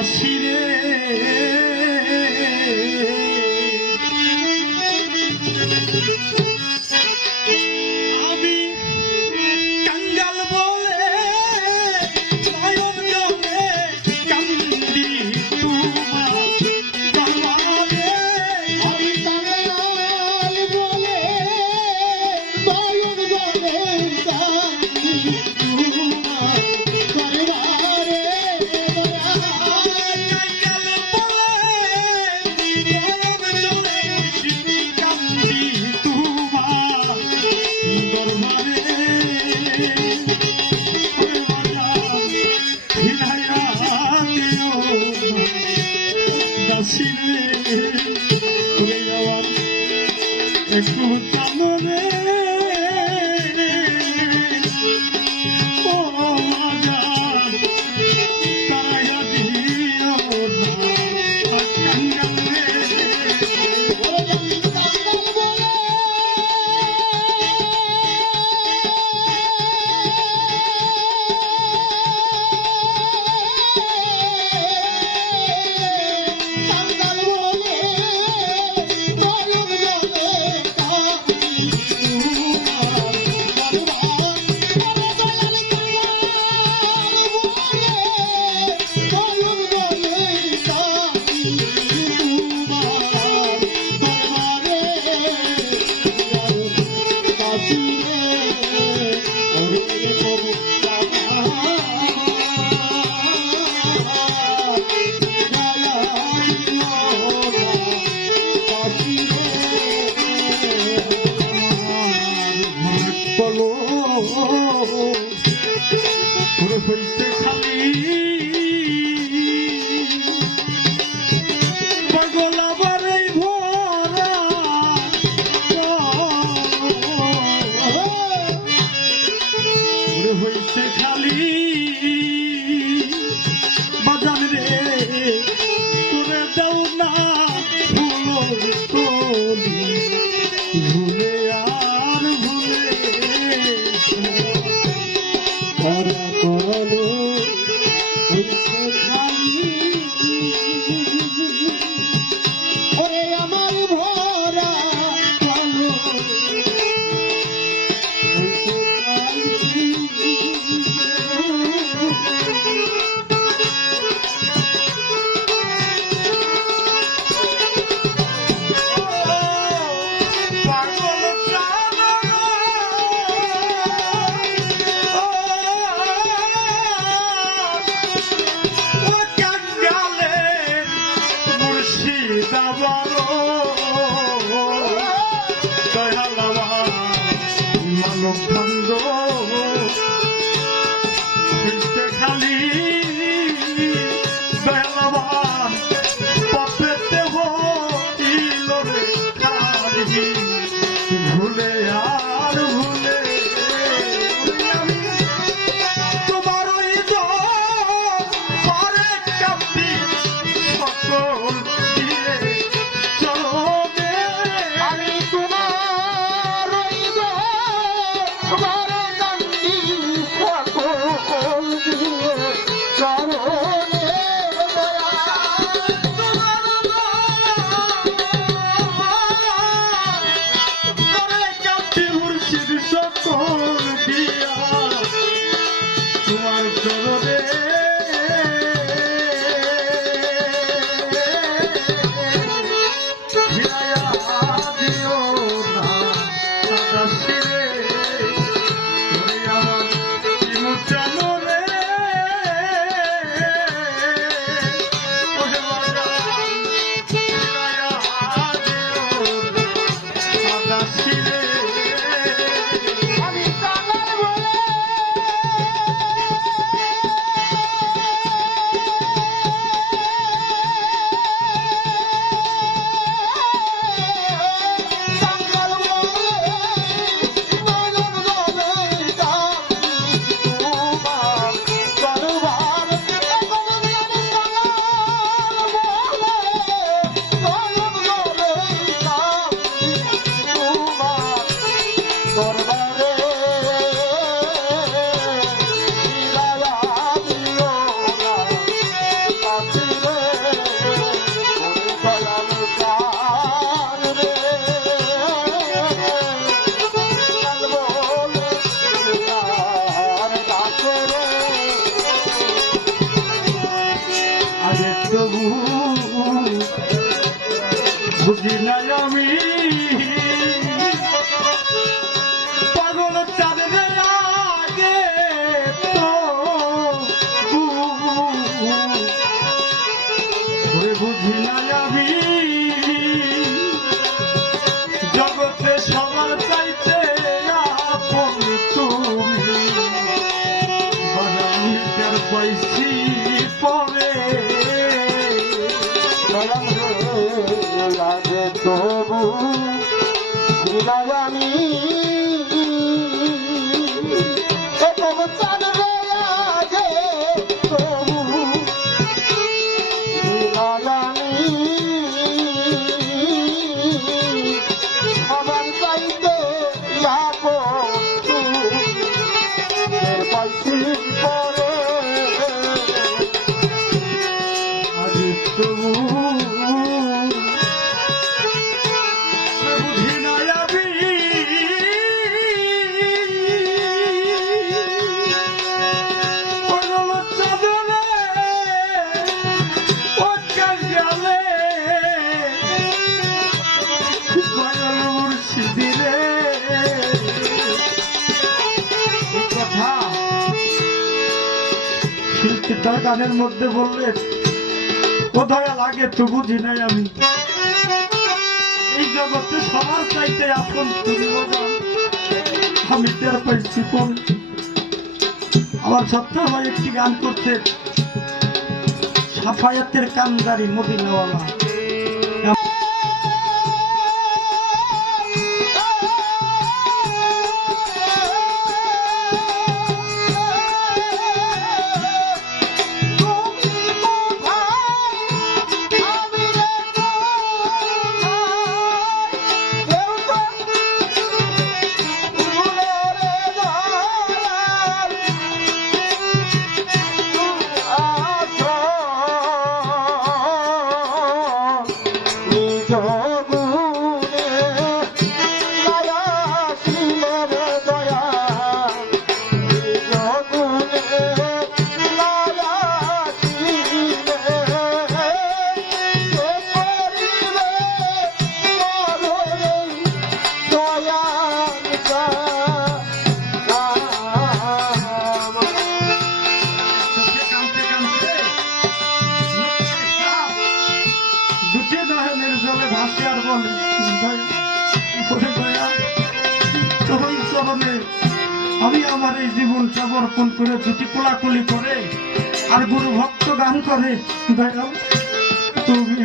আমি একটু মানব ভঙ্গ হইতে খালি ওরে বুঝি না আমি গানের মধ্যে বললেন কোথায় লাগে তো বুঝি নাই আমি। এই জগতে সবার চাইতে আপন। আমি টের পাইছি কোন। আমার সত্য ভাই একটি গান করতে সাফায়াতের কান্দারি মদিনাওয়ালা। আমি আমার এই জীবন সমর্পণ করে ছুটি কোলাকুলি করে, আর গুরু ভক্ত গান করে তুমি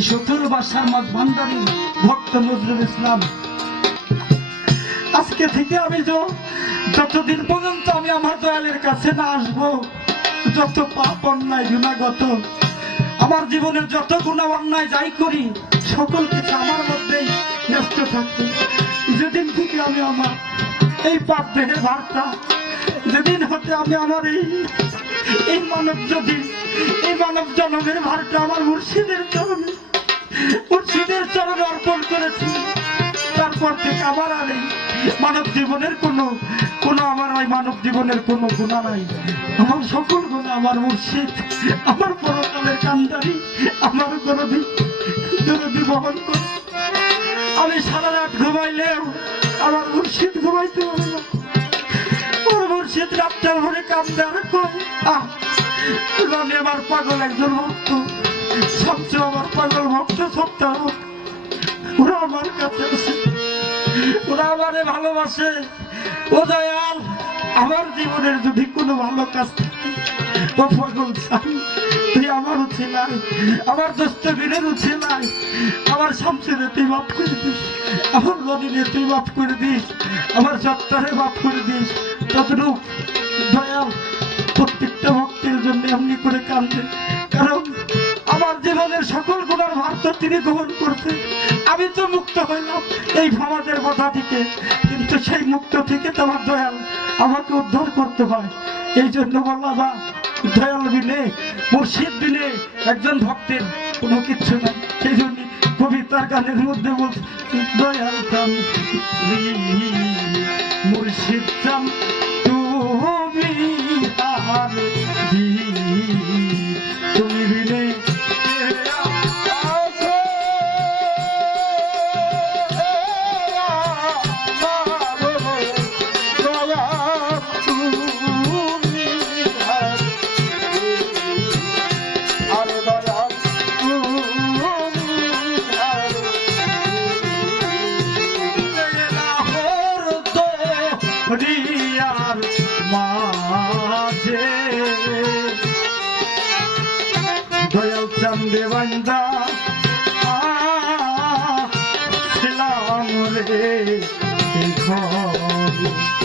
সতুর বাসার মাঝ ভান্ডারী, ভক্ত নজরুল ইসলাম। আজকে থেকে আমি যতদিন পর্যন্ত আমি আমার দয়ালের কাছে না আসব, যত পাপ অন্যায়, গুণাগত, আমার জীবনের যত গুণা অন্যায় যাই করি, সকল কিছু আমার মধ্যেই ব্যস্ত থাকবে। যেদিন থেকে আমি আমার এই পাপ দেহের ভারটা, যেদিন হতে আমি আমার এই এই মানব যদি, এই মানব জনমের ভারটা আমার মুর্শিদের চরণে মুর্শিদের চরণে অর্পণ করেছি। তারপর থেকে আমার আর এই মানব জীবনের কোনো কোনো আমার ওই মানব জীবনের কোনো গুণা নাই। আমার সকল গুণা আমার মুর্শিদ, আমার পরকালের কান্দারি আমার দরদি দরদি বহন করে। আমি সারা রাত ঘুমাইলেও আমার মুর্শিদ ঘুমাইতে পারে না। মুর্শিদ রাতটা ভরে কাঁদতে আর আমি আমার পাগল একজন ভক্ত। সবচেয়ে আমার পাগল ভক্ত সপ্তাহ ওরা আমার কাছে আছে। ওরা আমারে ভালোবাসে। ও দয়াল, আমার জীবনের যদি কোনো ভালো কাজ থাকে আমার প্রত্যেকটা ভক্তের জন্য এমনি করে কান্দে। কারণ আমার জীবনের সকল গুণার ভার তিনি গ্রহণ করতে আমি তো মুক্ত হইলাম এই সমাজের কথা থেকে। কিন্তু সেই মুক্ত থেকে তো আমার দয়াল আমাকে উদ্ধার করতে হয়। এই জন্য বললাম দয়াল বিনে মুর্শিদ বিনে একজন ভক্তের কোনো কিচ্ছু নাই। সেই জন্য কবিতার গানের মধ্যে বল দয়াল মুর্শিদ চাম তুমি তাহার চান্দে বান্দা ছিলাম রে ঘর।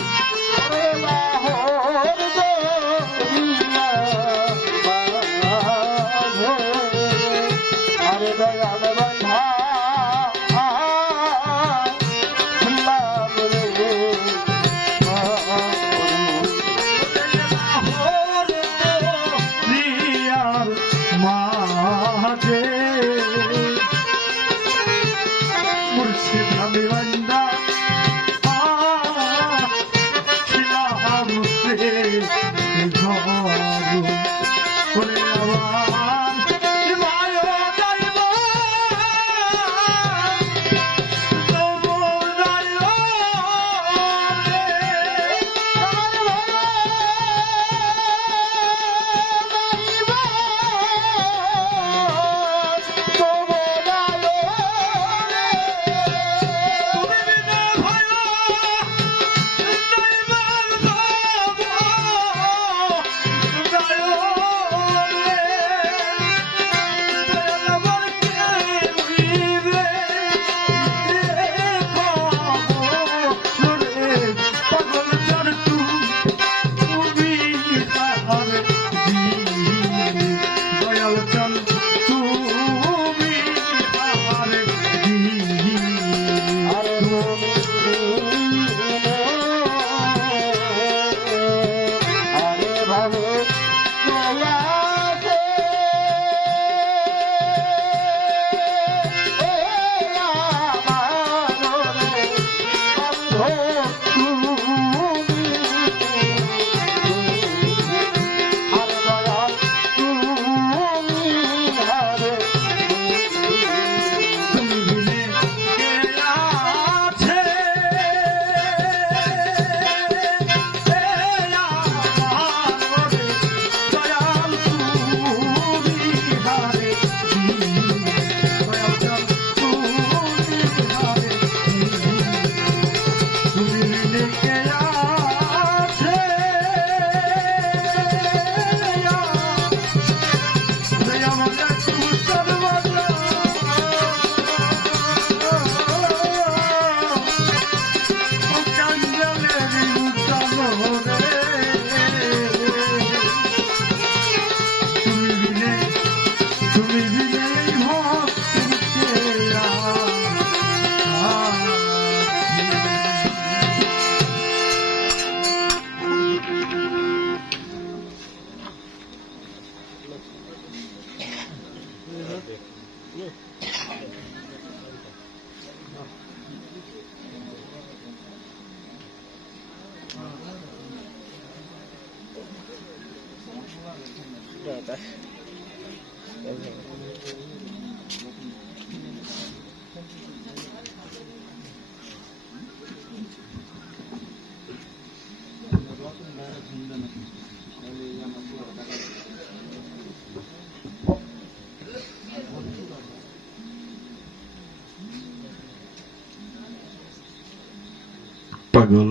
মুর্শিদ পাগল,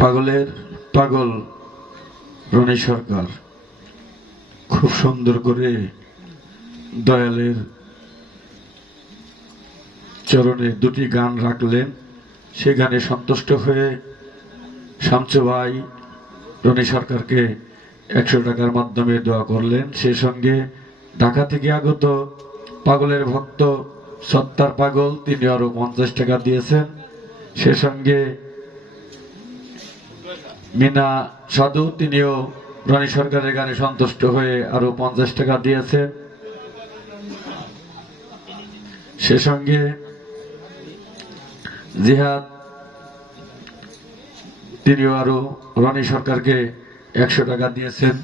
পাগলের পাগল রনি সরকার। খুব সুন্দর করে দয়ালের চরণে দুটি গান রাখলেন। সে গানে সন্তুষ্ট হয়ে শামচু ভাই রনি সরকারকে একশো টাকার মাধ্যমে দোয়া করলেন। সে সঙ্গে ঢাকা থেকে আগত পাগলের ভক্ত সত্তার পাগল, তিনি আরও পঞ্চাশ টাকা দিয়েছেন। সে সঙ্গে মিনা সাধু তিনিও রনি সরকারের গানে সন্তুষ্ট হয়ে আরও পঞ্চাশ টাকা দিয়েছেন সে সঙ্গে জিহাদ, তিনিও আরও রনি সরকারকে একশো টাকা দিয়েছেন।